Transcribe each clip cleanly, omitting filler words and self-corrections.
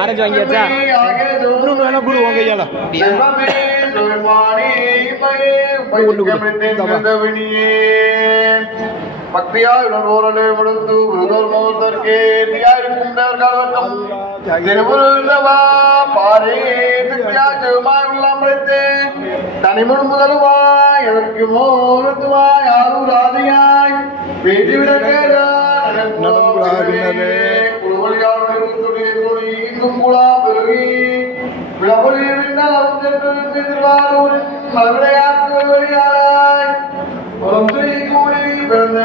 Orange வாங்கியாச்சா? இன்னும் வேணா குரு உங்க கையால பக்தியாயுடன் ஓரளவு முழுந்து விருதோர் மோதற்கே தியாயிருக்கும் திருமுருகவா பாரே தியாஜமாய் உள்ளமழைத்து தனிமுன் முதலுவாய் எதற்கு மோருத்துவாய் ஆரூர் ஆதியாய் பேசி விடக்கேறான் குழுவழியாளர்கள் துணி துணி இங்கும் குழா பெருகி விளவொலி விண்ணல் அவற்றென்று திருவாரூரின் மதுரையாற்று வழியாய் ஒன்றை கூடி பிறந்த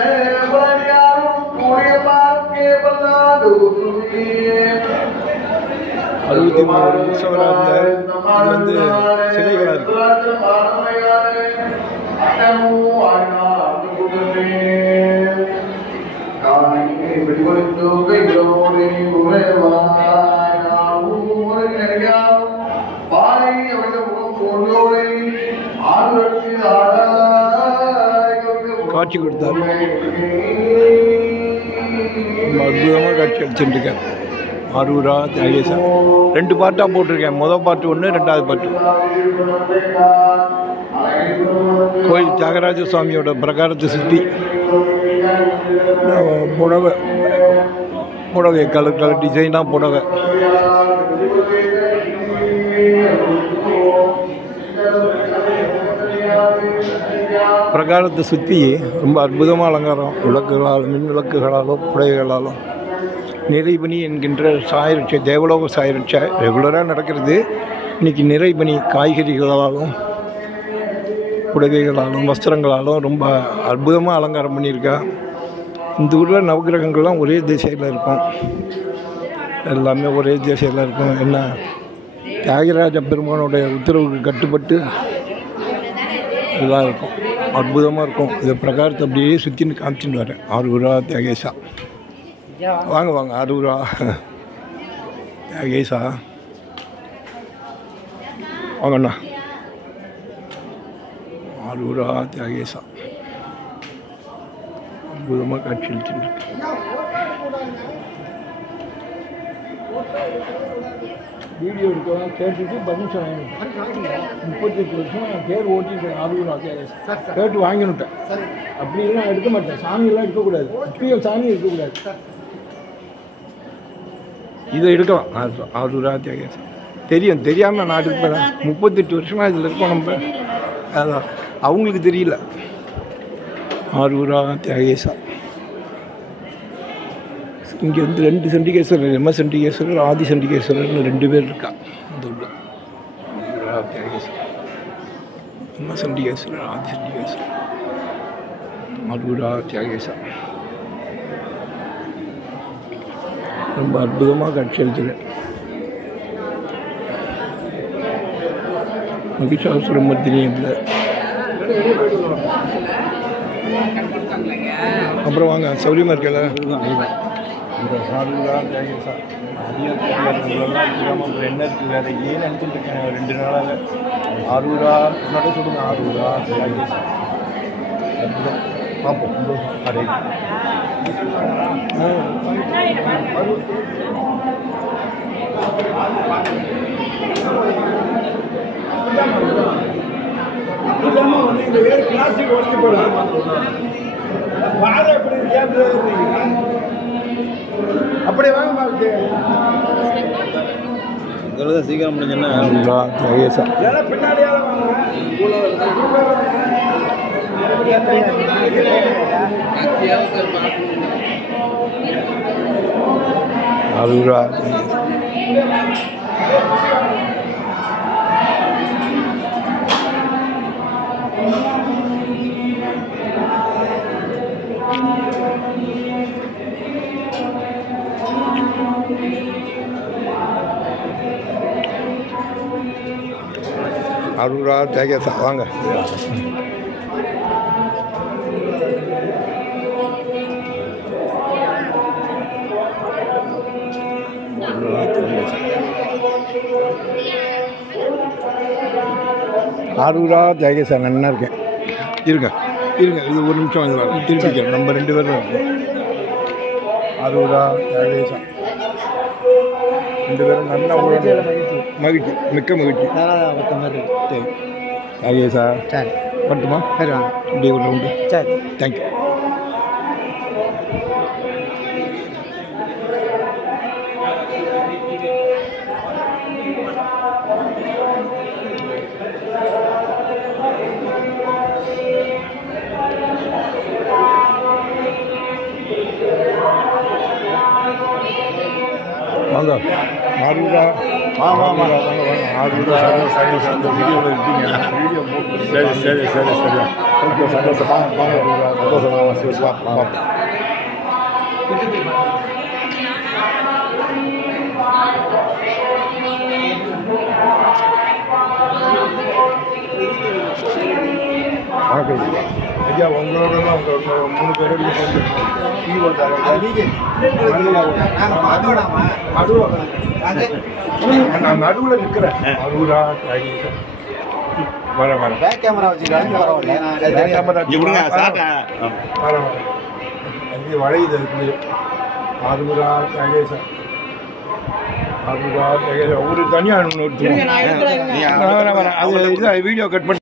யாரும் கூடிய பார்க்கே பல்லாது 63 உற்சவராக வந்து சிலைகளாக இருக்கு. காட்சி கொடுத்தார். அற்புதமாக காட்சி அளிச்சுருக்கார். ஆரூரா தியாகேசா 2 பாட்டாக போட்டிருக்கேன். முதல் பாட்டு 1, 2வது பாட்டு. கோயில் தியாகராஜ சுவாமியோட பிரகாரத்தை சுற்றி புடவை கலர் டிசைனாக புடவை. பிரகாரத்தை சுற்றி ரொம்ப அற்புதமாக அலங்காரம். விளக்குகளாலும் மின் விளக்குகளாலும் புடவைகளாலும் நிறைபணி என்கின்ற சாயரட்சை, தேவலோக சாயரட்சை ரெகுலராக நடக்கிறது. இன்றைக்கி நிறைபணி காய்கறிகளாலும் புடவைகளாலும் வஸ்திரங்களாலும் ரொம்ப அற்புதமாக அலங்காரம் பண்ணியிருக்கா. இந்த ஊரில் நவகிரகங்கள்லாம் ஒரே திசையில் இருக்கும். எல்லாமே ஒரே திசையில் இருக்கும். என்ன தியாகராஜ பெருமானுடைய உத்தரவுக்கு கட்டுப்பட்டு எல்லாம் இருக்கும். அற்புதமாக இருக்கும். இதை பிரகாரத்தை அப்படியே சுற்றின்னு காமிச்சின்னு வரேன். ஆரூரா தியாகேசா வாங்க வாங்க. ஆரூரா தியாகேசா வாங்கண்ணா. ஆரூரா தியாகேசா அற்புதமாக காட்சி அளிச்சுட்டு வீடியோ எடுக்கலாம் கேட்டுட்டு பர்மிஷன் வாங்கிட்டேன். 38 வருஷம் நான் பேர் ஓட்டிட்டேன். ஆரூரா தியாகேசா கேட்டு வாங்கினுட்டேன். அப்படி இல்லை நான் எடுக்க மாட்டேன். சாமியெல்லாம் இருக்கக்கூடாது. இப்பயும் சாமி இருக்கக்கூடாது. இதை எடுக்கலாம். ஆரூரா தியாகேசா தெரியும். தெரியாமல் நான் எடுப்பேன். 38 வருஷமாக இதில் இருக்கோம் நம்ம. அதான் அவங்களுக்கு தெரியல. ஆரூரா தியாகேசா இங்கே வந்து 2 சண்டிகேஸ்வரர், எம் சண்டிகேஸ்வரர், ஆதி சண்டிகேஸ்வரர்னு 2 பேர் இருக்கா இந்த உள்ள. ஆரூரா தியாகேசா, எம் சண்டிகேஸ்வரர், ஆதி சண்டிகேஸ்வரர். ஆரூரா தியாகேசா ரொம்ப அற்புதமாக காட்சி அளிக்கிறேன். மகிஷாசுரமர்த்தினி இல்லை. அப்புறம் வாங்க சௌரியமாக இருக்கல. இந்த ஆரூரா தியாகேசா அப்புறம் என்ன இருக்குது வேறு ஏன்னு நினச்சிட்டு இருக்கேன் 2 நாளாக. ஆரூரா முன்னாடி சொல்லுங்கள். ஆரூரா தியாகேசா அற்புதம். பார்ப்போம். அரே வந்து இந்த வேறு கிளாஸுக்கு ஒழிக்க போகிறோம். வாழை எப்படி அப்படி வாங்க பார்த்து இதெல்லாம் சீக்கிரம் முடிஞ்சேன்னா தியாகேசா பின்னாடியால ஆரூரா ஆரூரா தியாகேசா வாங்க. ஆரூரா தியாகேசா நல்லா இருக்கேன். இருங்க இருங்க இது ஒரு நிமிஷம் வந்து திருப்பிக்க. நம்ம 2 பேரும் இருக்கோம். ஆரூரா தியாகேசா ரெண்டு பேரும் நல்லா மகிழ்ச்சி, மிக்க மகிழ்ச்சி. ஆகிய சார் சரி வரட்டுமா? சரி வாங்க. இப்படி ஒரு ரவுண்டு. சரி தேங்க்யூ. வாங்க ஆறுரூவா. ஆறுரூவா வீடியோவில் இருக்கீங்க. சரி சரி சரி சரி ஓகே, சந்தோஷம். சந்தோஷம். வணக்கம் ஐயா. உங்களோட தான் உங்கள் 3 பேரும் நான் நடுவில் நிற்கிறேன். அருவா வர வர பேக் கேமரா வச்சுக்கலாம். வர அங்கே வளையுது இருக்குது. அருவா தகேசா, அருவா தகேசா ஒரு தனியாக ஒன்று வரேன். அது வீடியோ கட் பண்ணி